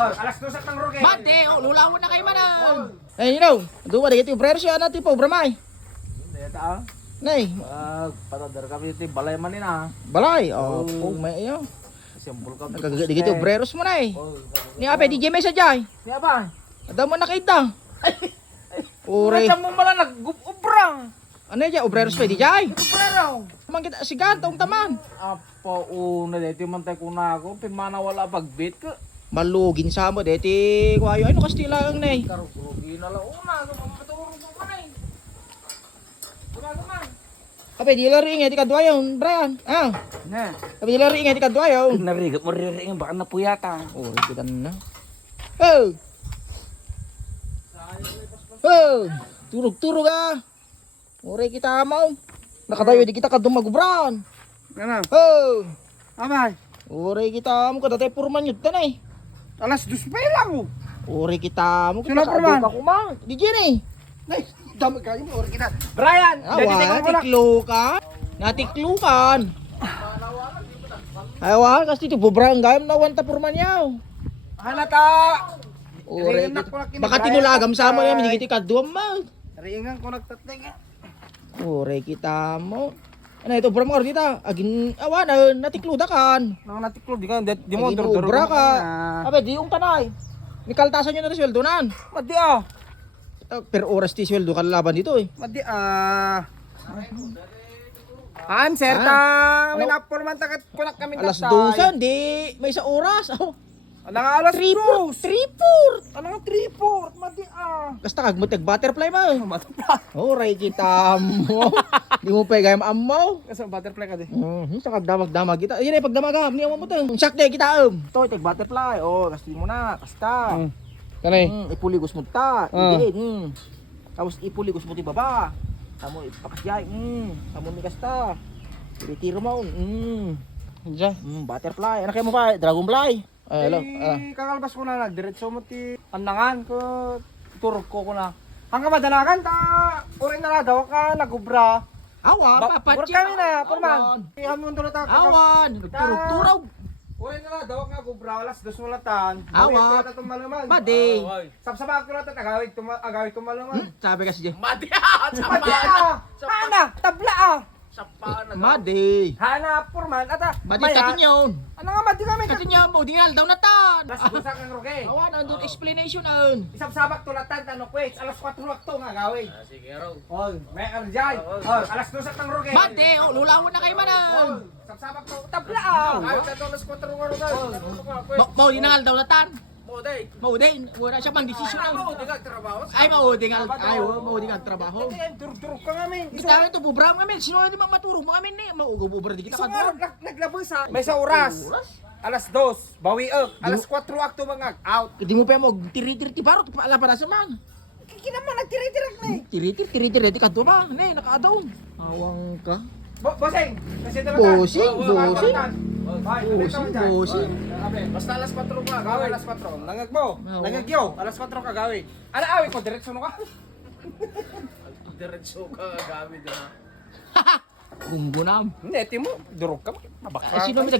Oh, alas 2 ng roke. Mate, lulawon na kayo manan. Eh, you know, duwa dito yung brero siya na tipo bramay. Hindi ta. Nay, Patadar kami dito balay man ina. balay. Oh, may iyo. Simple ka. Nagagadi dito breros mo na eh. Ni ape DJ Mesa jay. Niya ba? Ada mo nakita. Ore. Macam mo mala nag-ubrang. Ano ya obreros pa DJ? Ubrang. Man kita si gantong taman. Apa una dito man tay kuna ako pimana wala pagbit ko. Malugin sa mo deti kuayo ano kastila ang nay. Karugi na la una ko maturong ko na eh. Gumagama. Ape di lari nga di kadwayon, Brian. Ah. Na. Ape di lari nga di kadwayon. Narigat mo rin baka napuyata. Oh, kita na. Oh. Oh, turug-turug ah. Ore kita mau. Nakatayo di kita kadumagubran. Ano? Oh. Abay. Ore kita mo kada tayo purman yun tanay. Alas 2 pa lang. Ore kita mo Sino purman? Ka kumang. Di gini. Nay, dami kayo mo kita. Brian, Natiklo ka. Natiklukan. Awa, kasi ito bubrang gayam na wanta purman yaw. Halata. Ore. Baka tinulagam sa mo yan, hindi kita kaduam mo. Ringan ko nagtateng. Ore kita mo. Ano ito bro mo dito? Agin awa na natikluda kan. Nang natiklo di ka di mo Agin dur-dur ubra ka. Abe di yung tanay. Mikaltasan nyo na rin sweldo nan. Madi ah. Per oras ti sweldo kan laban dito eh. Madi ah. Sir Ah. ta, Ano? minapurman takat kunak kami Alas 12 di may sa oras. Oh. Ano nga alas 3 2? 3 Ano nga 3-4? Madi ah. Basta kag mo tag butterfly mo. Matapa. Oray kita mo. Di mo pa gayam amaw. Kasi butterfly ka di. Sa kagdamag-damag kita. Ayun ay pagdamag ni mo to. Sak de kita Toy tag butterfly. Oh, kasi mo na, kasta. Kanay. Ipuligos mo ta. Ah. Hindi. Tapos ipuligos mo ti baba. Tamo ipakasyay. Tamo ni kasta. Tiro mo. Diya. Butterfly. Ano kayo mo pa? Dragonfly. Ay, hello. Kakalbas ko na nagdiretso mo ti pandangan ko. Turog ko na. Hanggang madalagan ta. Uri na daw ka nagubra. Awan, papatsi. kami na, Purman. Iyan mo tulad ako. Awan, turog-turog. Uri na daw ka gubra alas 2 sulatan. Awa. Ito tumaluman. Madi. Sabsabak ko na ta agawid tumaluman. Sabi kasi diyan. Madi ah. Hana, tabla ah. Madi. Hana Purman ata. Madi katin yun. Ano nga madi kami? Katin yun mo, dingal daw na tan. Alas 2 kang roke. Awan, andun explanation nun. Isabsabak tulatan tanong quiz. Alas 4 wakto nga gawin. Sige raw. Oh, may arjay. Oh, alas 2 kang roke. Madi, lulawon na kayo manan. Sabsabak to. Tabla ah. Ayos na to alas 4 nga raw. Mau dingal daw na tan. Moday. Mau din, wala siya pang desisyon Ako, nun. di ka trabaho. Ay, mau dingal trabaho. Turug-turug ka ngamin. Kita rin to bubram kami, sino na di maturog mo kami ni, maugububra di kita Isang kadto. araw naglaboy sa may sa oras. Alas 2, bawi alas 4 wakto mga out. Hindi mo pa mo tiri-tiri ti parot ala para sa man. Kinaman nagtiritirag na eh. Tiri-tiri di kadto ba? Ne, nakaadaw. Awang ka. Bossing, kasi Bossing. Basta alas 4 ka, gawin alas 4. Nangagbo, nangagyo, alas 4 ka gawin. Ala awi ko diretso no ka. Diretso ka gamit na. Unggunam. Hindi, timo, durog ka. Sino mi